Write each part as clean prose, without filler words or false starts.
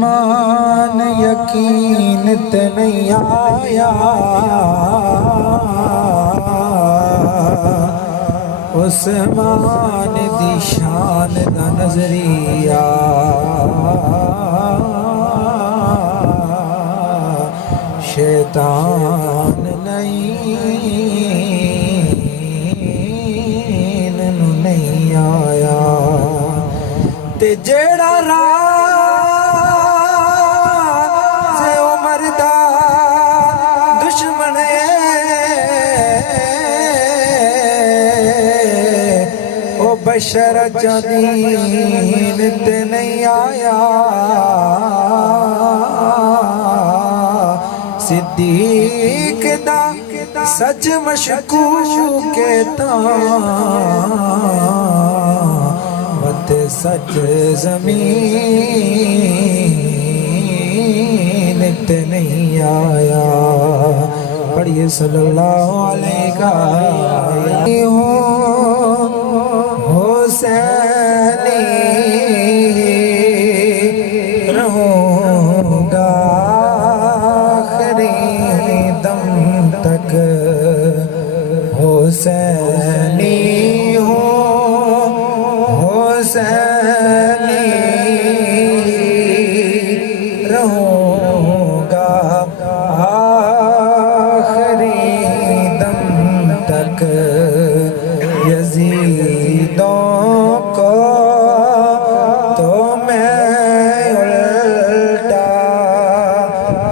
ایمان یقین تے نہیں آیا عثمان دی شان دا نظریہ شیطان نہیں آیا تے جیڑا راز عمر دا دشمن او بشر جدین تے نہیں آیا صدیق دا سچ مشکوک مت سچ زمین تے نہیں آیا پڑھئے صلی اللہ علیہ حسینی رہوں گا حسینی ہوں حسینی رہوں گا آخری دم تک یزیدوں کو تو میں الٹا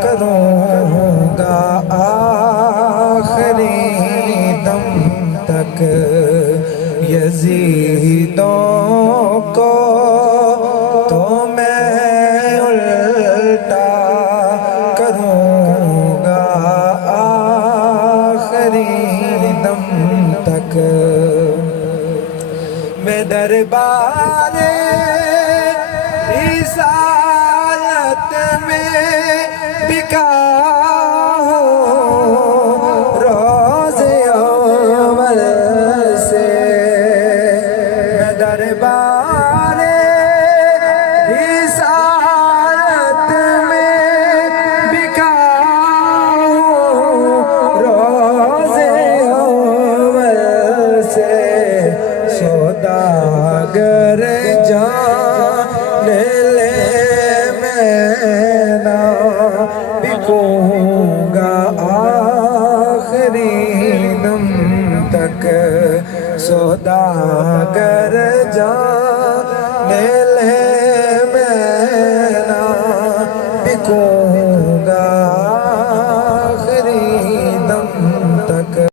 کروں گا آخری تک یزیدوں کو تو میں الٹا کروں گا آخری دم تک میں دربار رسالت میں بکا دربار رسالت میں بکا روز اول سے سوداگر جان لے میں نہ بکوں گا آخری دم تک سوداگر جان لے میں نہ بکوں